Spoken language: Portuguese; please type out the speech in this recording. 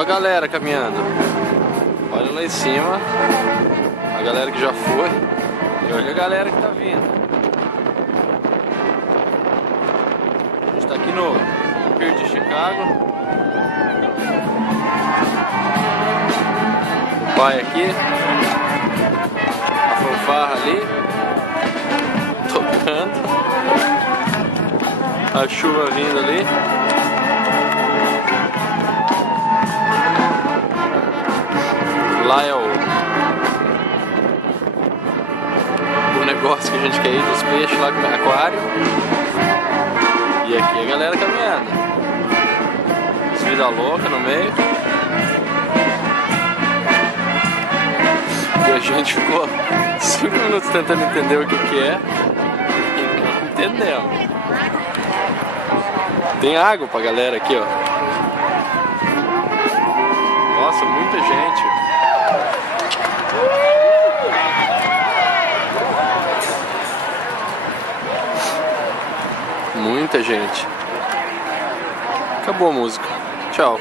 Olha a galera caminhando. Olha lá em cima. A galera que já foi. E olha a galera que tá vindo. A gente tá aqui no Pier de Chicago. O pai aqui. A fanfarra ali. Tocando. A chuva vindo ali. Lá é o negócio que a gente quer ir dos peixes lá com o aquário. E aqui a galera caminhando. Vida louca no meio. E a gente ficou 5 minutos tentando entender o que é. E não entendemos. Tem água pra galera aqui, ó. Nossa, muita gente. Muita gente. Acabou a música. Tchau.